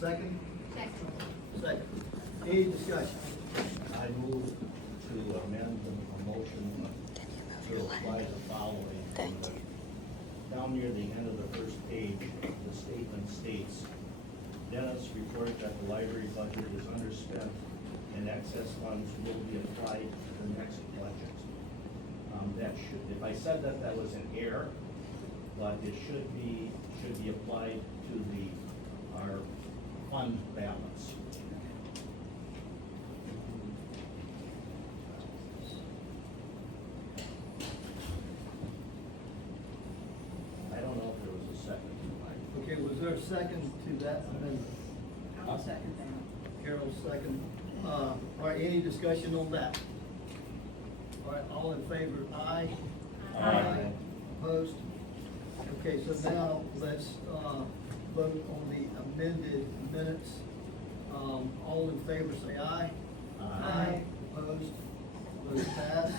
second? Second. Second. Any discussion? I move to amend the motion to apply the following. Down near the end of the first page, the statement states, Dennis report that the library budget is underspent and excess funds will be applied to the next budget. That should, if I said that, that was an error, but it should be applied to our fund balance. I don't know if there was a second. Okay, was there a second to that amendment? I'll second that. Carol, second. All right, any discussion on that? All right, all in favor, aye? Aye. Opposed? Okay, so now let's, vote on the amended minutes. All in favor, say aye. Aye. Opposed? Those pass.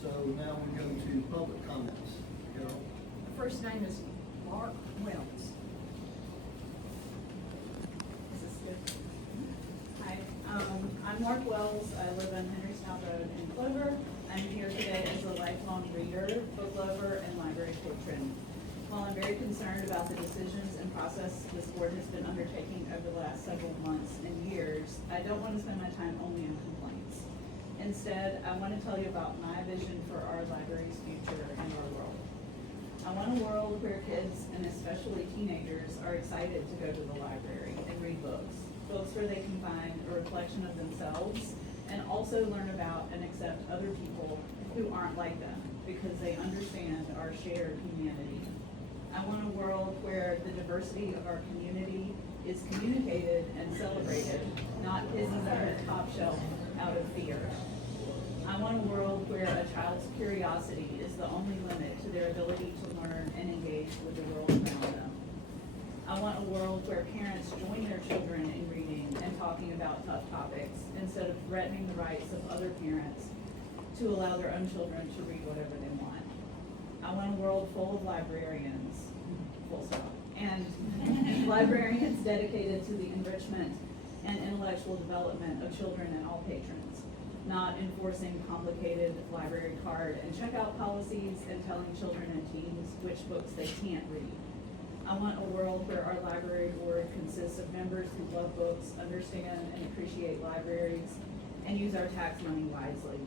So now we go to public comments. Carol? The first name is Mark Wells. Is this good? Hi, I'm Mark Wells. I live on Henrystown Road in Clover. I'm here today as a lifelong reader, book lover, and library patron. While I'm very concerned about the decisions and process this board has been undertaking over the last several months and years, I don't want to spend my time only on complaints. Instead, I want to tell you about my vision for our library's future and our world. I want a world where kids, and especially teenagers, are excited to go to the library and read books. Books where they can find a reflection of themselves and also learn about and accept other people who aren't like them because they understand our shared humanity. I want a world where the diversity of our community is communicated and celebrated, not hidden on a top shelf out of fear. I want a world where a child's curiosity is the only limit to their ability to learn and engage with the world around them. I want a world where parents join their children in reading and talking about tough topics instead of threatening the rights of other parents to allow their own children to read whatever they want. I want a world full of librarians, full stop, and librarians dedicated to the enrichment and intellectual development of children and all patrons, not enforcing complicated library card and checkout policies and telling children and teens which books they can't read. I want a world where our library board consists of members who love books, understand and appreciate libraries, and use our tax money wisely,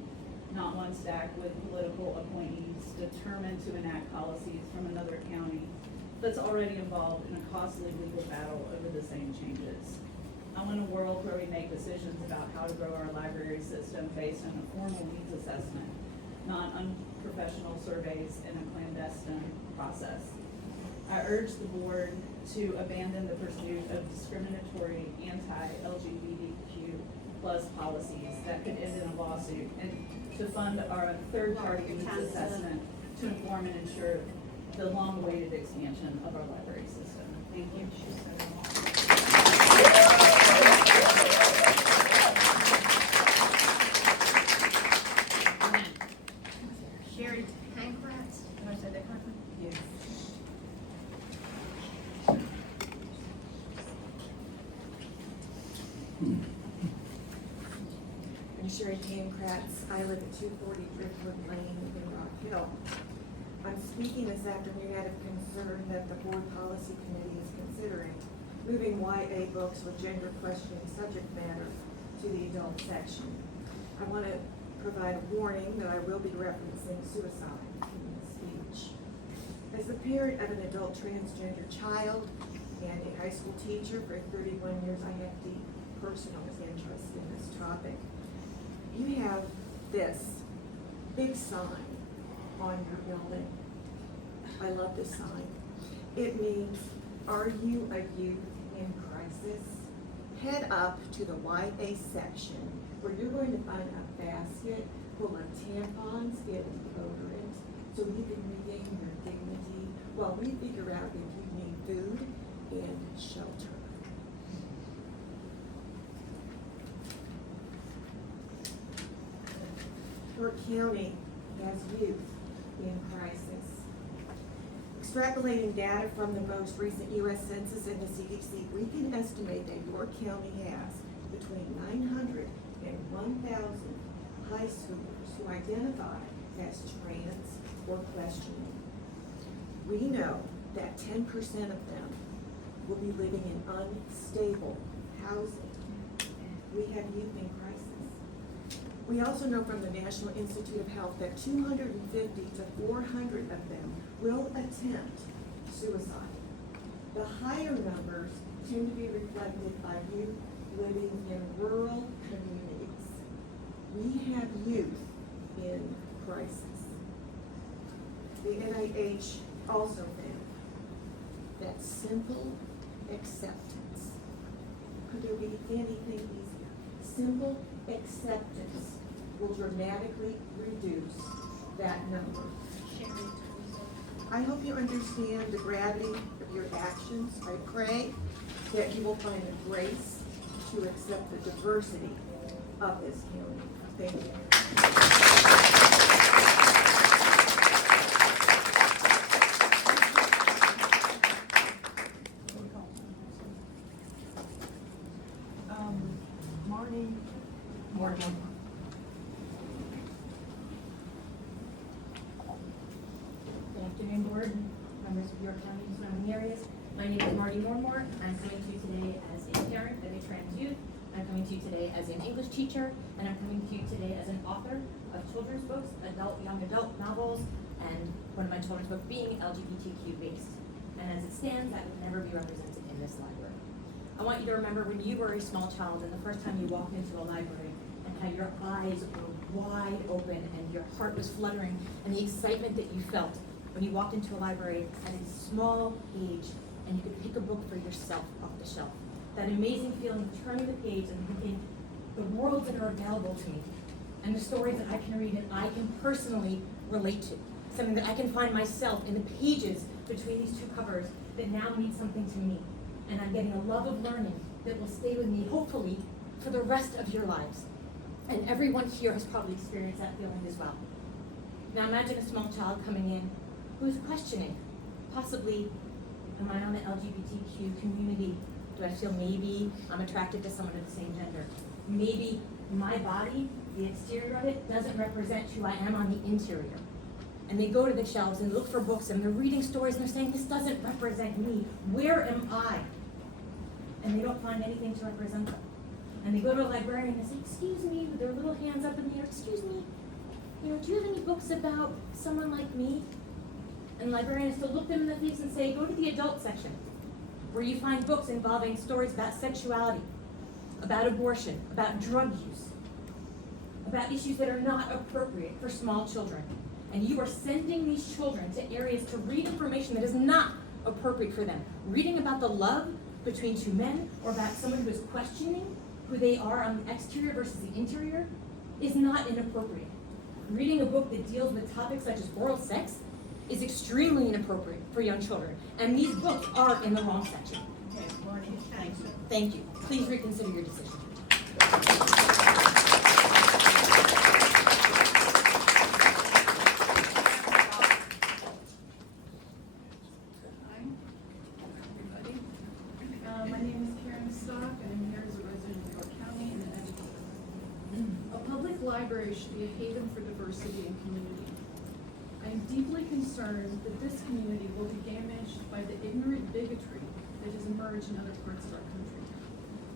not one stacked with political appointees determined to enact policies from another county that's already involved in a costly legal battle over the same changes. I want a world where we make decisions about how to grow our library system based on a formal needs assessment, not unprofessional surveys in a clandestine process. I urge the board to abandon the pursuit of discriminatory anti-LGBTQ plus policies that could end in a lawsuit and to fund our third-party needs assessment to inform and ensure the long-awaited expansion of our library system. Thank you. Sherry Pankratz, did I say that correctly? Yes. I'm Sherry Pankratz. I live at 240 Driftwood Lane in Rock Hill. I'm speaking this afternoon out of concern that the Board Policy Committee is considering moving YA books with gender questioning subject matter to the adult section. I want to provide a warning that I will be referencing suicide in this speech. As the parent of an adult transgender child and a high school teacher for 31 years, I have deep personal interest in this topic. You have this big sign on your building. I love this sign. It means, are you a youth in crisis? Head up to the YA section where you're going to find a basket full of tampons and deodorant so you can regain your dignity while we figure out if you need food and shelter. York County has youth in crisis. Extrapolating data from the most recent U.S. Census and the CDC, we can estimate that York County has between 900 and 1,000 high schoolers who identify as trans or questioning. We know that 10% of them will be living in unstable housing. We have youth in crisis. We also know from the National Institute of Health that 250 to 400 of them will attempt suicide. The higher numbers tend to be reflected by youth living in rural communities. We have youth in crisis. The NIH also found that simple acceptance, could there be anything easier? Simple acceptance will dramatically reduce that number. I hope you understand the gravity of your actions. I pray that you will find the grace to accept the diversity of this county. Thank you. Morning. Good afternoon, board, members of York County and surrounding areas. My name is Marty Mormore. I'm coming to you today as a parent of a trans youth. I'm coming to you today as an English teacher, and I'm coming to you today as an author of children's books, young adult novels, and one of my children's books being LGBTQ based. And as it stands, that would never be represented in this library. I want you to remember when you were a small child and the first time you walked into a library and how your eyes were wide open and your heart was fluttering, and the excitement that you felt when you walked into a library at a small age and you could pick a book for yourself off the shelf. That amazing feeling of turning the page and thinking, the worlds that are available to me and the stories that I can read and I can personally relate to. Something that I can find myself in the pages between these two covers that now mean something to me. And I'm getting a love of learning that will stay with me, hopefully, for the rest of your lives. And everyone here has probably experienced that feeling as well. Now imagine a small child coming in who's questioning, possibly, am I on the LGBTQ community? Do I feel maybe I'm attracted to someone of the same gender? Maybe my body, the exterior of it, doesn't represent who I am on the interior. And they go to the shelves and look for books and they're reading stories and they're saying, this doesn't represent me. Where am I? And they don't find anything to represent them. And they go to a librarian and say, excuse me, with their little hands up in the air, excuse me, do you have any books about someone like me? And the librarian has to look them in the face and say, go to the adult section, where you find books involving stories about sexuality, about abortion, about drug use, about issues that are not appropriate for small children. And you are sending these children to areas to read information that is not appropriate for them. Reading about the love between two men or about someone who is questioning who they are on the exterior versus the interior is not inappropriate. Reading a book that deals with topics such as oral sex is extremely inappropriate for young children. And these books are in the wrong section. Okay, Marty, thank you. Thank you. Please reconsider your decision. Hi, everybody. My name is Karen Stock, and I'm here as a resident of York County and an educator. A public library should be a haven for diversity and community. I am deeply concerned that this community will be damaged by the ignorant bigotry that has emerged in other parts of our country.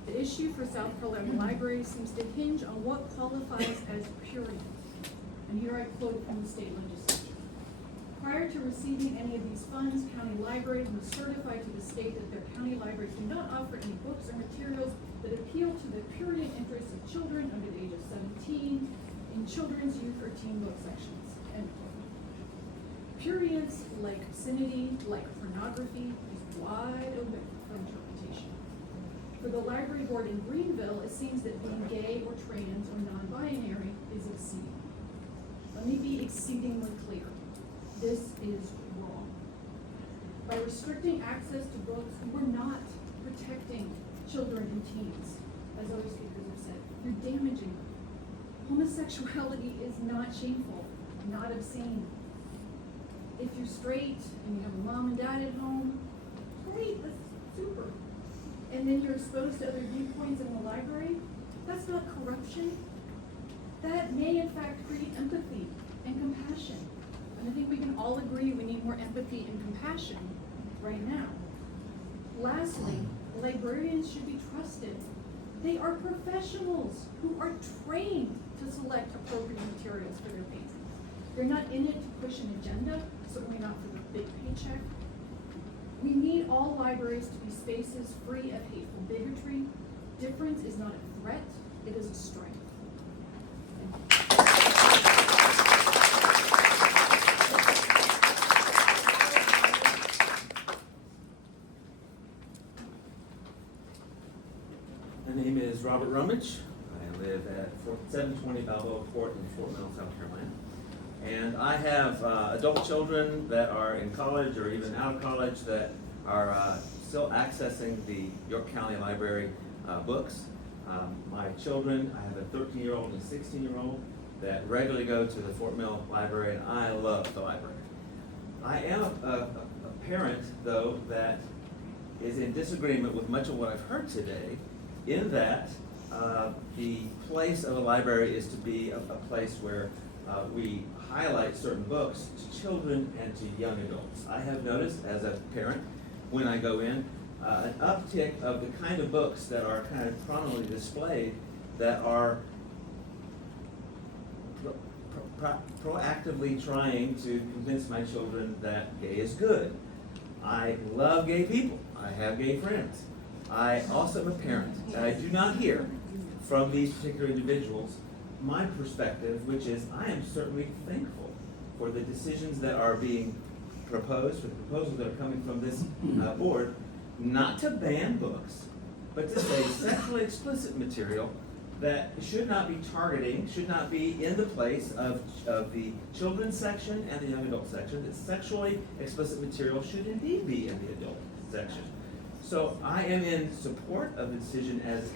The issue for South Carolina Library seems to hinge on what qualifies as purity. And here I quote from the state legislature. Prior to receiving any of these funds, county libraries must certify to the state that their county libraries do not offer any books or materials that appeal to the purity and interests of children under the age of 17 in children's, youth, or teen book sections. End quote. Prurience, like obscenity, like pornography, is wide open for interpretation. For the library board in Greenville, it seems that being gay or trans or non-binary is obscene. Let me be exceedingly clear. This is wrong. By restricting access to books, we're not protecting children and teens, as other speakers have said. You're damaging them. Homosexuality is not shameful, not obscene. If you're straight and you have a mom and dad at home, great, that's super. And then you're exposed to other viewpoints in the library, that's not corruption. That may in fact create empathy and compassion. And I think we can all agree we need more empathy and compassion right now. Lastly, librarians should be trusted. They are professionals who are trained to select appropriate materials for their patrons. They're not in it to push an agenda, certainly not for the big paycheck. We need all libraries to be spaces free of hateful bigotry. Difference is not a threat, it is a strength. My name is Robert Rummage. I live at 720 Balboa Court in Fort Mill, South Carolina. And I have adult children that are in college or even out of college that are still accessing the York County Library books. My children, I have a 13-year-old and a 16-year-old that regularly go to the Fort Mill Library, and I love the library. I am a parent, though, that is in disagreement with much of what I've heard today, in that the place of a library is to be a place where we highlight certain books to children and to young adults. I have noticed as a parent, when I go in, an uptick of the kind of books that are kind of prominently displayed that are proactively trying to convince my children that gay is good. I love gay people. I have gay friends. I also am a parent, and I do not hear from these particular individuals my perspective, which is I am certainly thankful for the decisions that are being proposed, for the proposals that are coming from this board, not to ban books, but to say sexually explicit material that should not be targeting, should not be in the place of the children's section and the young adult section, that sexually explicit material should indeed be in the adult section. So I am in support of the decision as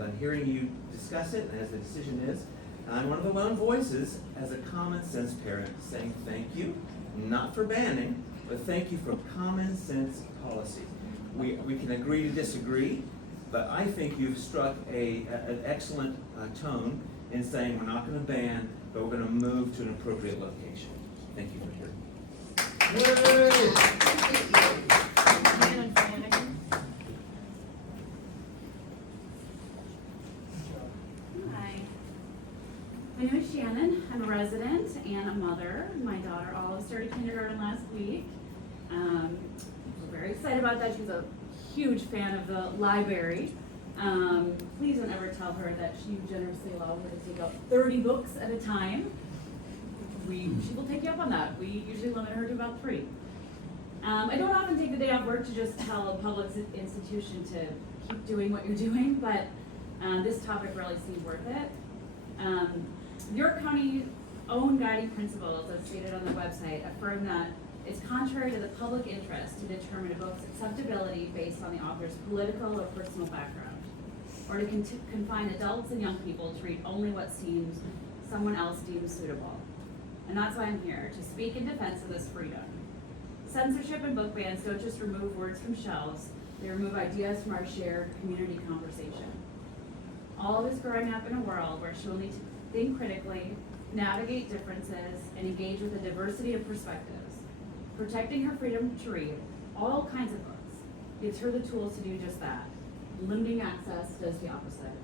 I'm hearing you discuss it, and as the decision is. And I'm one of the lone voices as a common sense parent saying thank you, not for banning, but thank you for common sense policy. We can agree to disagree, but I think you've struck an excellent tone in saying we're not going to ban, but we're going to move to an appropriate location. Thank you for hearing. Hi. My name is Shannon. I'm a resident and a mother. My daughter Olive started kindergarten last week. We're very excited about that. She's a huge fan of the library. Please don't ever tell her that she generously allows her to take out 30 books at a time. She will take you up on that. We usually limit her to about 3. I don't often take the day off work to just tell a public institution to keep doing what you're doing, but this topic really seemed worth it. York County's own guiding principles, as stated on the website, affirm that it's contrary to the public interest to determine a book's acceptability based on the author's political or personal background, or to confine adults and young people to read only what someone else deems suitable. And that's why I'm here, to speak in defense of this freedom. Censorship and book bans don't just remove words from shelves, they remove ideas from our shared community conversation. All of us growing up in a world where she'll need to think critically, navigate differences, and engage with a diversity of perspectives. Protecting her freedom to read all kinds of books gives her the tools to do just that. Limiting access does the opposite.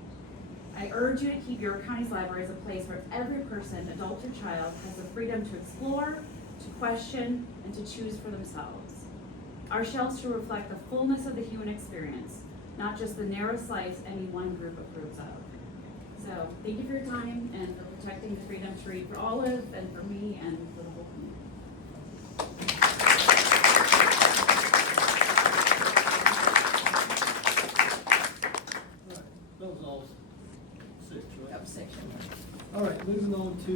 I urge you to keep York County's library as a place where every person, adult or child, has the freedom to explore, to question, and to choose for themselves. Our shelves should reflect the fullness of the human experience, not just the narrow slice any one group approves of. So, thank you for your time and for protecting the freedom to read for Olive and for me and for the whole community. Right, that was all 6, right? Yep, section. All right, moving on to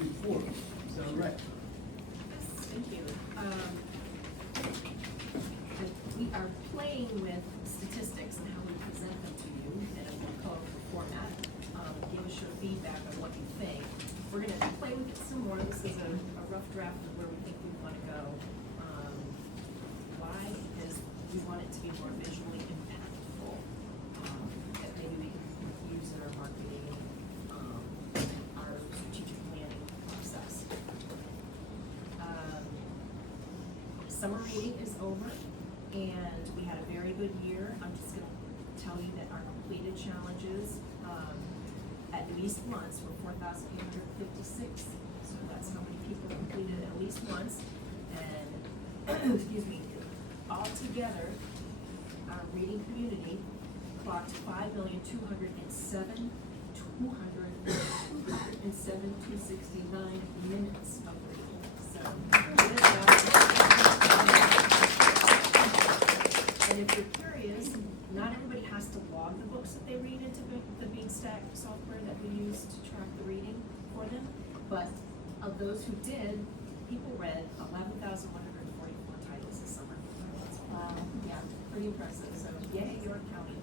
reports. Is that right? Yes, thank you. We are playing with statistics and how we present them to you in a more colorful format. Give us your feedback on what you think. We're gonna play with it some more. This is a rough draft of where we think we wanna go. summer reading is over, and we had a very good year. I'm just gonna tell you that our completed challenges, at least once were 4,856. So that's how many people completed at least once. And, excuse me, altogether, our reading community clocked 269 minutes of reading. So, and if you're curious, not everybody has to log the books that they read into the BeanStack software that we use to track the reading for them. But of those who did, people read 11,144 titles this summer. Wow, yeah, pretty impressive. So yay, York County.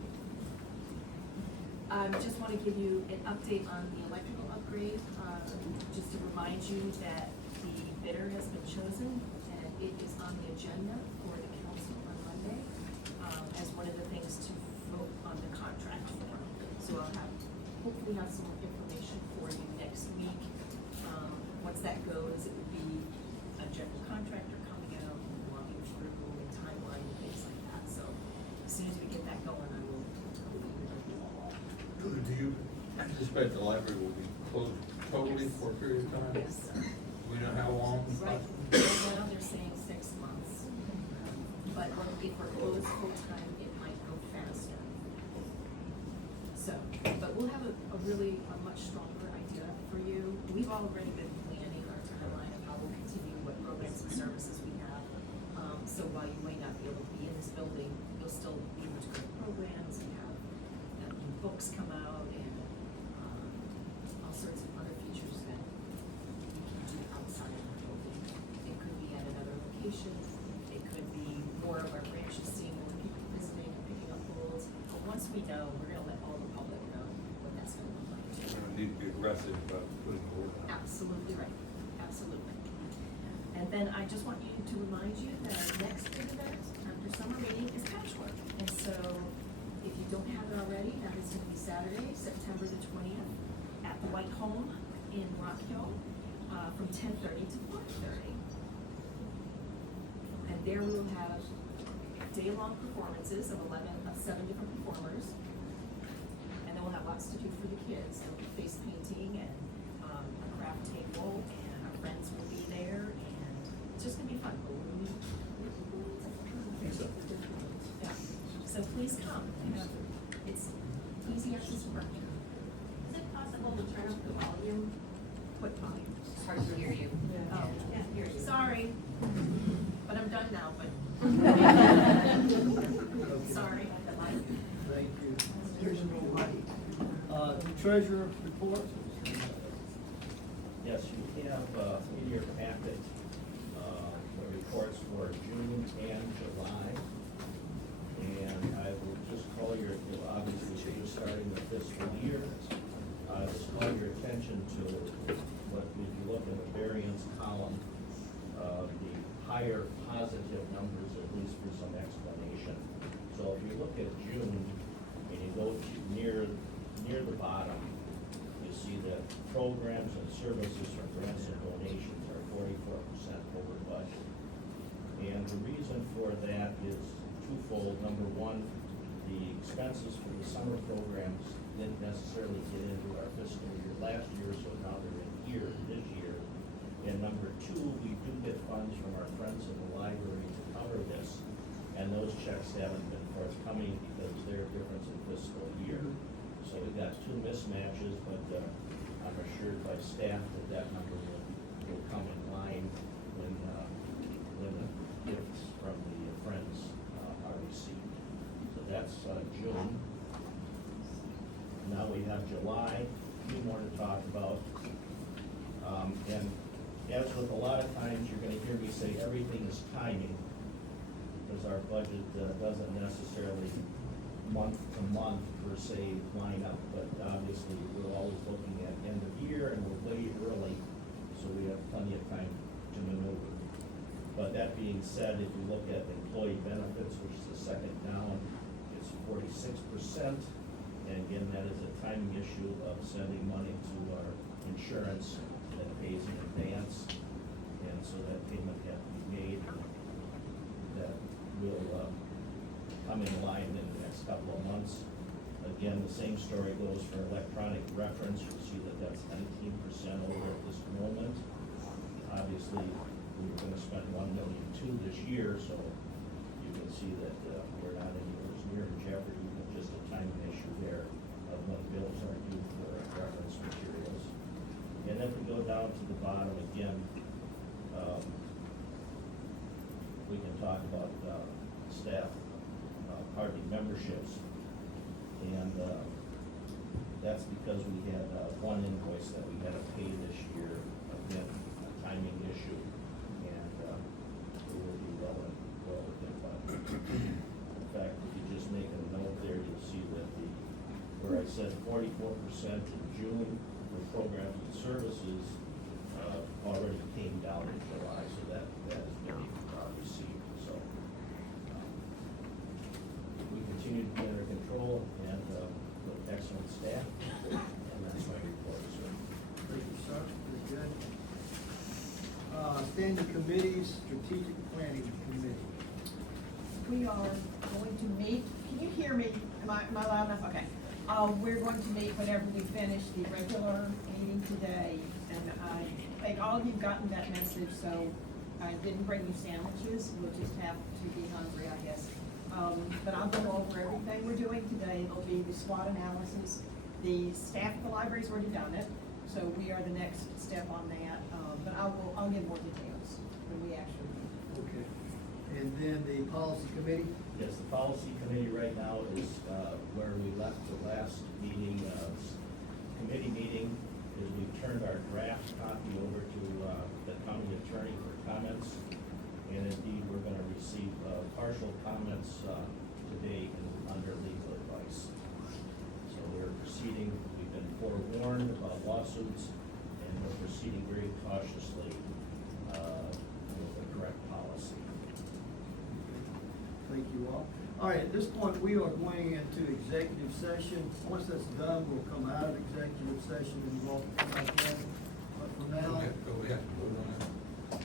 Just want to give you an update on the electrical upgrade, just to remind you that the bidder has been chosen, and it is on the agenda for the council on Monday, as one of the things to vote on the contract for. So I'll hopefully have some information for you next week. Once that goes, it will be a general contractor coming out, walking through the timeline and things like that. So as soon as we get that going, I will leave it with you all. Do you anticipate the library will be closed totally for a period of time? Yes, sir. Do we know how long? Right now, they're saying 6 months. But if we're closed full-time, it might go faster. So, but we'll have a really much stronger idea for you. We've already been planning our timeline of how we'll continue, what programs and services we have. So while you might not be able to be in this building, you'll still be able to go to programs and have new books come out and all sorts of other features that you can do outside of the building. It could be at another location. It could be more of our branches seeing more people visiting and picking up books. But once we know, we're gonna let all the public know what that's gonna look like. We're gonna need to be aggressive about putting the word out. Absolutely right, absolutely. And then I just want you to remind you that our next big event after summer reading is Patchwork. And so if you don't have it already, that is gonna be Saturday, September the 20th, at the White Home in Rock Hill, from 10:30 to 4:30. And there we will have day-long performances of 7 different performers. And then we'll have lots to do for the kids. There'll be face painting and a craft table, and our friends will be there, and it's just gonna be fun. Yeah. So please come. It's easy access to work. Is it possible to turn up the volume? What volume? It's hard to hear you. Oh, Can't hear you. sorry, but I'm done now, but. Sorry. Thank you. Treasurer report? Yes, you have in your packet the reports for June and July. And I will just call your, obviously, you're just starting the fiscal year. Just call your attention to what, if you look at the variance column, the higher positive numbers, at least for some explanation. So if you look at June and you go to near the bottom, you see that programs and services for grants and donations are 44% over budget. And the reason for that is twofold. Number one, the expenses for the summer programs didn't necessarily get into our fiscal year last year, so now they're in here this year. And number two, we do get funds from our friends in the library to cover this, and those checks haven't been forthcoming because they're difference in fiscal year. So we've got two mismatches, but I'm assured by staff that that number will come in line when the gifts from the friends are received. So that's June. Now we have July, a few more to talk about. And as with a lot of times, you're gonna hear me say everything is timing, because our budget doesn't necessarily month to month per se line up, but obviously we're always looking at end of year and we're way early, so we have plenty of time to maneuver. But that being said, if you look at employee benefits, which is the second down, it's 46%. And again, that is a timing issue of sending money to our insurance that pays in advance. And so that payment had to be made. that will come in line in the next couple of months. Again, the same story goes for electronic reference. You'll see that that's 19% over at this moment. Obviously, we were gonna spend $1.2 million this year, so you can see that we're not anywhere near jeopardy, but just a timing issue there of when bills are due for reference materials. And then we go down to the bottom again, we can talk about staff, memberships. And that's because we had one invoice that we had to pay this year, again, a timing issue. And it will be well within budget. In fact, if you just make a note there, you'll see that where I said 44% in June for programs and services, already came down in July, so that has been received. So we continue to be under control and with excellent staff, and that's my report, sir. Thank you, sir. Very good. Standing committees, strategic planning committee. We are going to meet, can you hear me? Am I loud enough? Okay. We're going to meet whenever we finish the regular meeting today. And I think all of you've gotten that message, so I didn't bring you sandwiches. We'll just have to be hungry, I guess. But I'll go over everything we're doing today. It'll be the SWOT analysis. The staff at the library's already done it, so we are the next step on that. But I'll give more details when we actually meet. Okay. And then the policy committee? Yes, the policy committee right now is where we left the last meeting, committee meeting, is we've turned our draft copy over to the county attorney for comments. And indeed, we're gonna receive partial comments today under legal advice. So we're proceeding, we've been forewarned about lawsuits, and we're proceeding very cautiously with the correct policy. Thank you all. All right, at this point, we are going into executive session. Once that's done, we'll come out of executive session and we'll come back in. But for now, Go ahead, vote on that.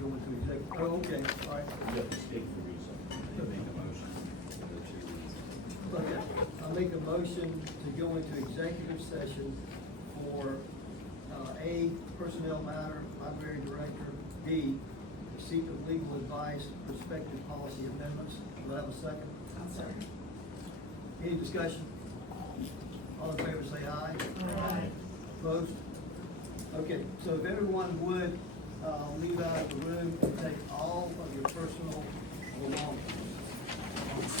go into executive, oh, okay, all right. You have to state the reason. Make a motion. Okay, I'll make a motion to go into executive session for, A, personnel matter, library director, B, receipt of legal advice, prospective policy amendments. Do I have a second? I'm sorry. Any discussion? All in favor say aye. Aye. Opposed? Okay, so if everyone would, leave out of the room and take all